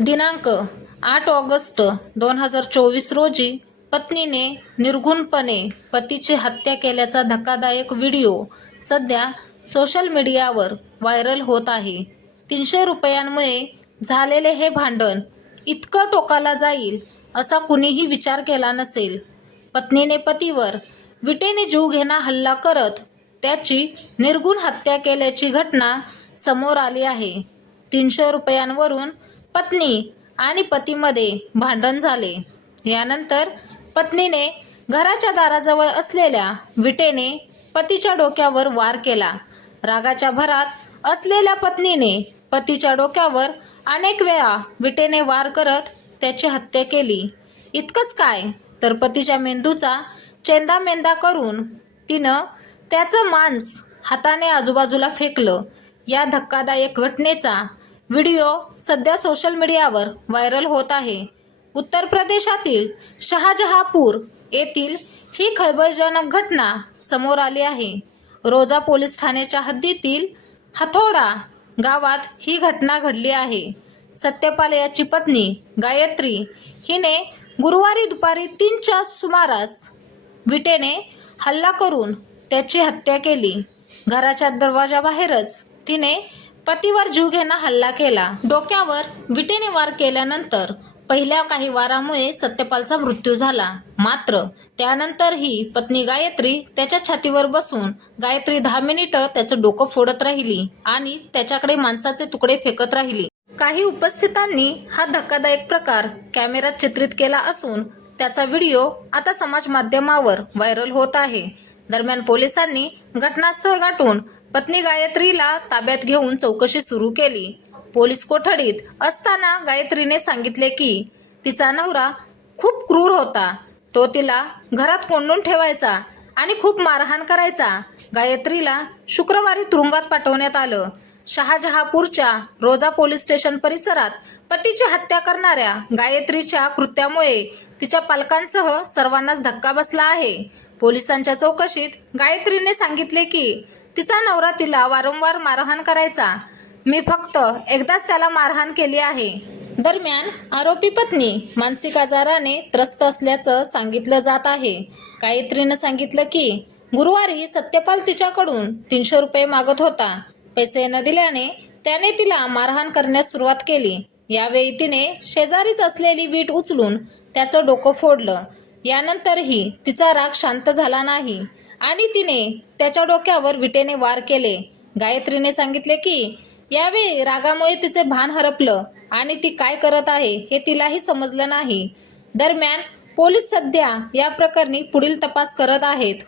दिनांक 8 ऑगस्ट 2024 रोजी पत्नीने निर्घृणपणे पतीची हत्या केल्याचा धक्कादायक व्हिडिओ सध्या सोशल मीडियावर व्हायरल होत आहे. 300 रुपयांमुळे झालेले हे भांडण इतकं टोकाला जाईल असा कुणीही विचार केला नसेल. पत्नीने पतीवर विटेने जीवघेणा हल्ला करत त्याची निर्घृण हत्या केल्याची घटना समोर आली आहे. 300 रुपयांवरून पत्नी आणि पतीमध्ये भांडण झाले. यानंतर पत्नीने घराच्या दाराजवळ असलेल्या विटेने पतीच्या डोक्यावर वार केला. रागाच्या भरात असलेल्या पत्नीने पतीच्या डोक्यावर अनेक वेळा विटेने वार करत त्याची हत्या केली. इतकंच काय तर पतीच्या मेंदूचा चेंदामेंदा करून तिनं त्याचं मांस हाताने आजूबाजूला फेकलं. या धक्कादायक घटनेचा व्हिडिओ सध्या सोशल मीडियावर व्हायरल होत आहे. उत्तर प्रदेशातील शहाजहापूर येथील ही खळबळजनक घटना समोर आली आहे. रोजा पोलीस ठाण्याच्या हद्दीतील हथोडा गावात ही घटना घडली आहे. सत्यपाल याची पत्नी गायत्री हिने गुरुवारी दुपारी 3च्या सुमारास विटेने हल्ला करून त्याची हत्या केली. घराच्या दरवाजाबाहेरच तिने पतीवर जीवघेणा हल्ला केला. डोक्यावर विटेने वार केल्यानंतर पहिल्या काही वारामुळे सत्यपालचा मृत्यू झाला. मात्र त्यानंतरही पत्नी गायत्री त्याच्या छातीवर बसून गायत्री 10 मिनिटं त्याचं डोकं फोडत राहिली आणि त्याच्याकडे मांसाचे तुकडे फेकत राहिली. काही उपस्थितांनी हा धक्कादायक प्रकार कॅमेऱ्यात चित्रित केला असून त्याचा व्हिडिओ आता समाज माध्यमावर व्हायरल होत आहे. दरम्यान पोलिसांनी घटनास्थळ गाठून पत्नी गायत्रीला ताब्यात घेऊन चौकशी सुरू केली. पोलीस कोठडीत असताना गायत्रीने सांगितले की तिचा नवरा खूप क्रूर होता. तो तिला घरात कोंडून ठेवायचा आणि खूप मारहाण करायचा. गायत्रीला शुक्रवारी तुरुंगात पाठवण्यात आलं. शहाजहापूरच्या रोजा पोलीस स्टेशन परिसरात पतीची हत्या करणाऱ्या गायत्रीच्या कृत्यामुळे तिच्या पालकांसह सर्वांनाच धक्का बसला आहे. पोलिसांच्या चौकशीत गायत्रीने सांगितले की तिचा नवरा तिला वारंवार मारहाण करायचा. मी फक्त एकदाच त्याला मारहाण केली आहे. दरम्यान आरोपी पत्नी मानसिक आजाराने त्रस्त असल्याचं सांगितलं जात आहे. गायत्रीनं सांगितलं की गुरुवारी सत्यपाल तिच्याकडून 300 रुपये मागत होता. पैसे न दिल्याने त्याने तिला मारहाण करण्यास सुरुवात केली. यावेळी तिने शेजारीच असलेली वीट उचलून त्याचं डोकं फोडलं. यानंतरही तिचा राग शांत झाला नाही आणि तिने त्याच्या डोक्यावर विटेने वार केले. गायत्रीने सांगितले की यावेळी रागामुळे तिचे भान हरपलं आणि ती काय करत आहे हे तिलाही समजलं नाही. दरम्यान पोलीस सध्या या प्रकरणी पुढील तपास करत आहेत.